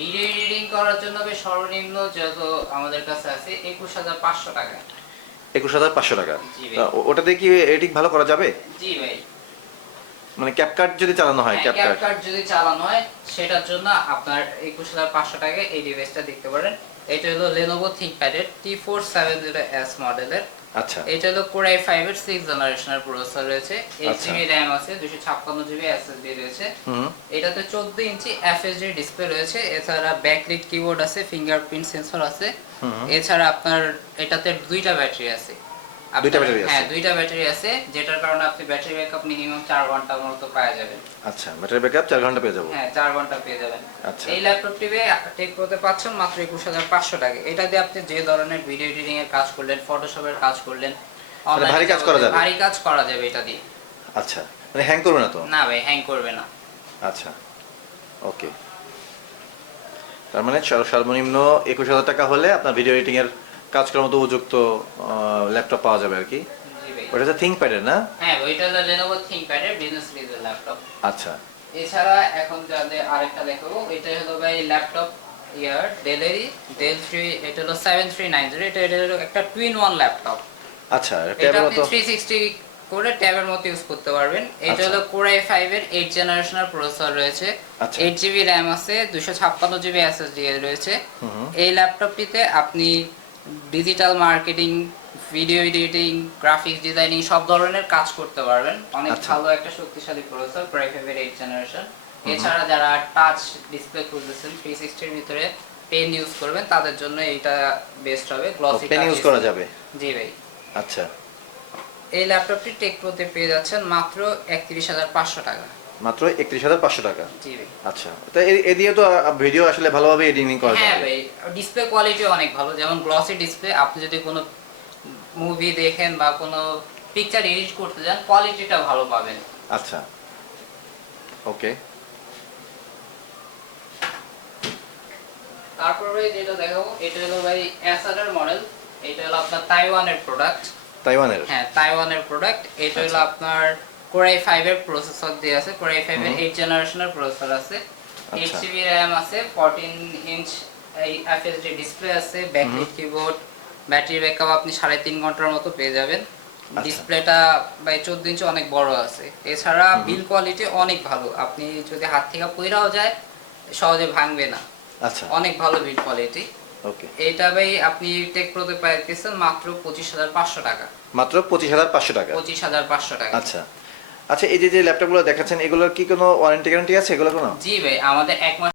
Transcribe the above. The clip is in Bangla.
ভিডিও এডিটিং করার জন্য সর্বনিম্ন যত আমাদের কাছে আছে 21500 টাকা। 21500 টাকা। জি ভাই। ওটা দিয়ে কি এডিটিং ভালো করা যাবে? জি ভাই। মানে ক্যাপকাট যদি চালানো হয়, ক্যাপকাট যদি চালানো হয় সেটার জন্য আপনার 21500 টাকায় এই ডিভাইসটা দেখতে পারেন। এটা হলো Lenovo ThinkPad এর T470S মডেলের। আচ্ছা। এটা হলো Core i5 এর 6th জেনারেশনের প্রসেসর রয়েছে, 8GB RAM আছে, 256GB SSD রয়েছে। এটাতে 14 ইঞ্চি FHD ডিসপ্লে রয়েছে, এছাড়া ব্যাকলিট কিবোর্ড আছে, ফিঙ্গারপ্রিন্ট সেন্সর আছে। এছাড়া আপনার এটাতে দুইটা ব্যাটারি আছে। দুইটা ব্যাটারি আছে? হ্যাঁ, দুইটা ব্যাটারি আছে, যেটার কারণে আপনি ব্যাটারি ব্যাকআপ মিনিমাম 4 ঘন্টার মতো পাওয়া যাবে। আচ্ছা, ব্যাটারি ব্যাকআপ 4 ঘন্টা পেয়ে যাব। হ্যাঁ, 4 ঘন্টা পেয়ে যাবেন। আচ্ছা। এই ল্যাপটপটি টেক প্রোতে পাচ্ছেন মাত্র 21500 টাকা। এটা দিয়ে আপনি যে ধরনের ভিডিও এডিটিং এর কাজ করলেন, ফটোশপের কাজ করলেন, মানে ভারী কাজ করা যাবে? ভারী কাজ করা যাবে এটা দিয়ে। আচ্ছা, মানে হ্যাং করবে না তো? না ভাই, হ্যাং করবে না। আচ্ছা, ওকে। তার মানে সর্বনিম্ন 21000 টাকা হলে আপনার ভিডিও এডিটিং এর কাজ করার মতো উপযুক্ত ল্যাপটপ পাওয়া যাবে আর কি। জি ভাই। ওটা হচ্ছে ThinkPad এর না? হ্যাঁ, ওইটা হলো Lenovo ThinkPad এর বিজনেস সিরিজের ল্যাপটপ। আচ্ছা। এছাড়া এখন যাদের আরেকটা দেখাবো, এটা হলো ভাই ল্যাপটপ ডেলেরই ডেল 3, এটা হলো 7390। এটা হলো একটা টুইন ওয়ান ল্যাপটপ। আচ্ছা, এটা ট্যাবের আপনি মতো? 360 করে ট্যাবের মতো ইউজ করতে পারবেন। এটা আচ্ছা। হলো Core i5 এর 8 জেনারেশনের প্রসেসর রয়েছে, আচ্ছা। 8GB RAM আছে, 256GB SSD রয়েছে। এই ল্যাপটপটিতে আপনি digital marketing, video editing, graphics designing সব ধরনের কাজ করতে পারবেন। অনেক আচ্ছা। ভালো একটা শক্তিশালী প্রসেসর, Core i5 এর 8 জেনারেশন। এছাড়া যারা টাচ ডিসপ্লে খুঁজছেন, 360 এর ভিতরে পেন ইউজ করবেন, তাদের জন্য এটা বেস্ট হবে। গ্লসি পেন ইউজ করা যাবে? জি ভাই। আচ্ছা। এই ল্যাপটপটি টেক প্রোতে পেয়ে যাচ্ছেন মাত্র 31500 টাকা। মাত্র 31500 টাকা? জি ভাই। আচ্ছা, তো এ দিয়ে তো ভিডিও আসলে ভালোভাবে এডিটিং করা হ্যাঁ যাবে? ভাই, ডিসপ্লে কোয়ালিটি অনেক ভালো, যেমন গ্লসি ডিসপ্লে। আপনি যদি কোনো মুভি দেখেন বা কোনো পিকচার এডিট করতে যান, কোয়ালিটিটা ভালো পাবেন। আচ্ছা, ওকে। তারপর ভাই যেটা দেখাবো, এটা হলো ভাই Acer এর মডেল। এটা হলো আপনার তাইওয়ানের প্রোডাক্ট। তাইওয়ানের? হ্যাঁ, তাইওয়ানের প্রোডাক্ট। এটা হলো আপনার Core i5 এর প্রসেসর দিয়ে আছে, Core i5 এর 8 জেনারেশনের প্রসেসর আছে, 8GB RAM আছে, 14 ইঞ্চ এই FHD ডিসপ্লে আছে, ব্যাকলিট কিবোর্ড, ব্যাটারি ব্যাকআপ আপনি 3.5 ঘন্টার মতো পেয়ে যাবেন। ডিসপ্লেটা বাই 14 ইঞ্চি অনেক বড় আছে। এছাড়া বিল কোয়ালিটি অনেক ভালো, আপনি যদি হাত থেকে পড়াও যায় সহজে ভাঙবে না। আচ্ছা, অনেক ভালো বিল কোয়ালিটি। ওকে। এইটা ভাই আপনি টেক প্রোতে পাইতেছেন মাত্র 25500 টাকা। মাত্র 25500 টাকা? 25500 টাকা। আচ্ছা। আচ্ছা, এই যে ল্যাপটপগুলো দেখাচ্ছেন, এগুলোর কি কোনো ওয়ারেন্টি গ্যারান্টি আছে এগুলো কোনো? জি ভাই, আমাদের 1 মাস